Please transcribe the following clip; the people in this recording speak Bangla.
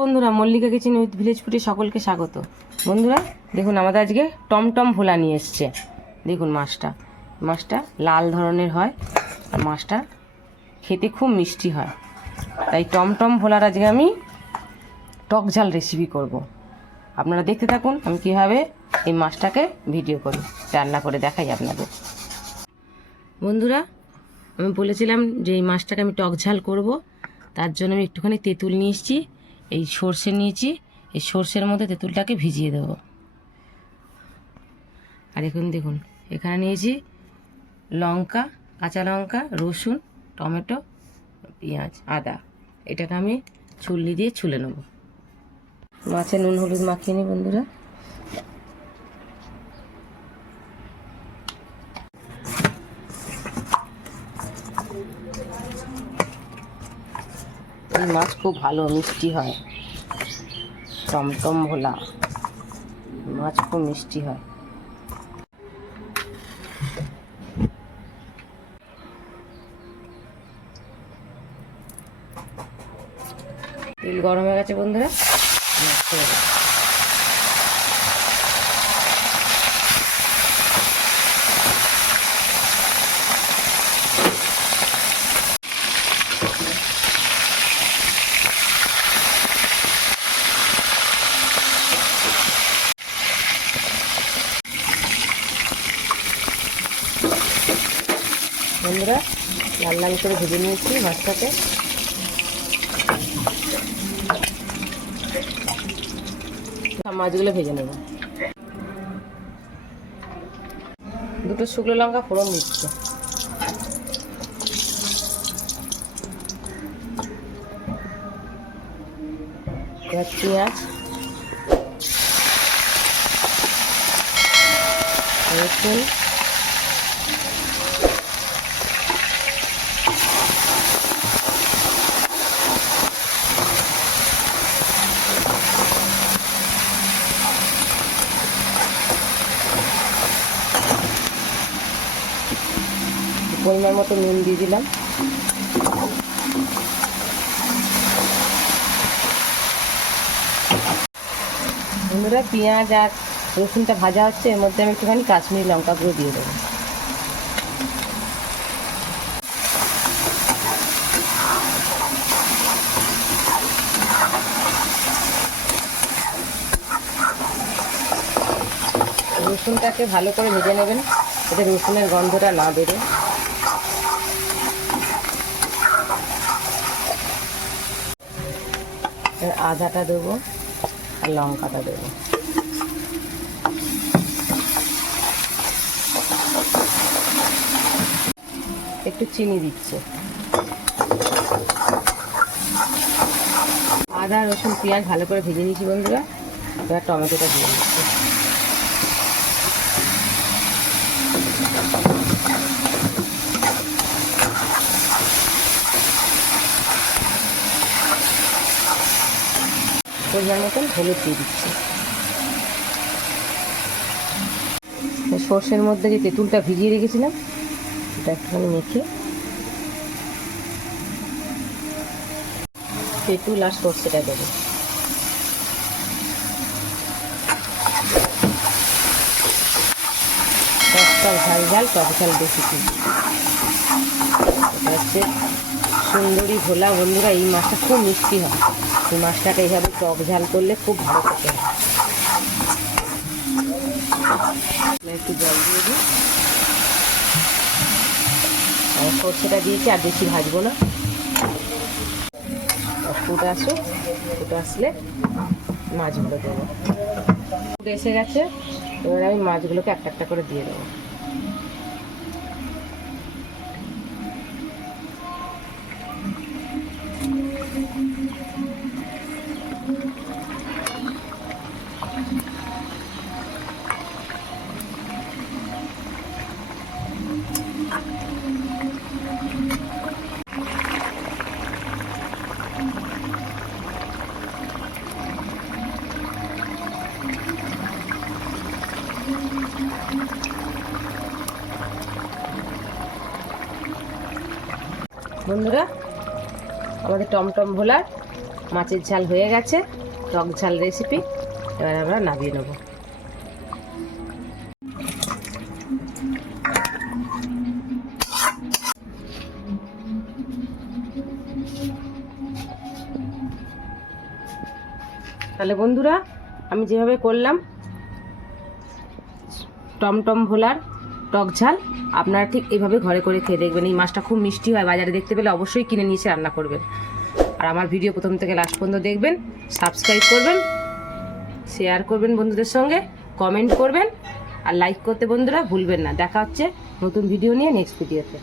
বন্ধুরা, মল্লিকা কিচেন উইথ ভিলেজ ফুটে সকলকে স্বাগত। বন্ধুরা, দেখুন আমাদের আজকে টমটম ভোলা নিয়ে এসছে। দেখুন মাছটা। মাছটা লাল ধরনের হয় আর মাছটা খেতে খুব মিষ্টি হয়। তাই টমটম ভোলার আজকে আমি টক ঝাল রেসিপি করব। আপনারা দেখতে থাকুন আমি কীভাবে এই মাছটাকে ভিডিও করি। রান্না করে দেখাই আপনাদের। বন্ধুরা, আমি বলেছিলাম যে এই মাছটাকে আমি টক ঝাল করব। তার জন্য আমি একটুখানি তেঁতুল নিয়ে এসেছি। এই সর্ষে নিয়েছি, এই সর্ষের মধ্যে তেঁতুলটাকে ভিজিয়ে দেব। আর এখন দেখুন, এখানে নিয়েছি লঙ্কা, কাঁচা লঙ্কা, রসুন, টমেটো, পেঁয়াজ, আদা। এটাকে আমি চুল্লি দিয়ে ছুলে নেব। মাছে নুন, হলুদ মাখিয়ে নিই বন্ধুরা। এই মাছ খুব ভালো, মিষ্টি হয়। টমটম ভোলা, মাছ খুব মিষ্টি হয়। তেল গরম হয়ে গেছে বন্ধুরা বন্ধুরা লাল লাল করে ভেজে নিয়েছি মাছটাকে মাছগুলো ভেজে নেব। দুটো শুকনো লঙ্কা ফোড়ন দিচ্ছে। পেঁয়াজ। রসুন পরিমাণ মতো নুন দিয়ে দিলাম। বন্ধুরা, পেঁয়াজ আর রসুনটা ভাজা হচ্ছে, এর মধ্যে আমি একটুখানি কাশ্মীরি লঙ্কা গুঁড়ো দিয়ে দেবো। রসুনটাকে ভালো করে ভেজে নেবেন, যাতে রসুনের গন্ধটা না বেরো আদাটা দেবো আর লঙ্কাটা দেবো। একটু চিনি দিচ্ছে। আদা, রসুন, পেঁয়াজ ভালো করে ভেজে নিয়েছি বন্ধুরা। এবার টমেটোটা দিয়ে দিচ্ছি। পরিমাণ মতন হলুদ দিয়ে দিচ্ছি। সর্ষের মধ্যে যে তেঁতুলটা ভিজিয়ে রেখেছিলাম, এটা একটুখানি মেখে তেঁতুল আর সর্ষেটা দেবো। টকটা ঝাল ঝাল টক ঝাল হচ্ছে সুন্দরী ভোলা বন্ধুরা, এই মাছটা খুব মিষ্টি হয়। এই মাছটাকে এইভাবে টক ঝাল করলে খুব ভালো হয়। একটু জল দিয়ে দিই। আর সর্ষেটা দিয়েছি, আর বেশি ভাজবো না। ফুট আসুক, ফুট আসলে মাছগুলো দেবো। ফুট এসে গেছে, এবার আমি মাছগুলোকে একটা একটা করে দিয়ে দেবো। বন্ধুরা, আমাদের টমটম ভোলার মাছের ঝাল হয়ে গেছে, টক ঝাল রেসিপি এবার আমরা নামিয়ে নেব। তাহলে বন্ধুরা, আমি যেভাবে করলাম, টমটম ভোলার টক ঝাল, আপনারা ঠিক এইভাবে ঘরে করে খেয়ে দেখবেন। এই মাছটা খুব মিষ্টি হয়, বাজারে দেখতে পেলে অবশ্যই কিনে নিয়ে এসে রান্না করবেন। আর আমার ভিডিও প্রথম থেকে লাস্ট পর্যন্ত দেখবেন সাবস্ক্রাইব করবেন শেয়ার করবেন বন্ধুদের সঙ্গে কমেন্ট করবেন, আর লাইক করতে বন্ধুরা ভুলবেন না। দেখা হচ্ছে নতুন ভিডিও নিয়ে নেক্সট ভিডিওতে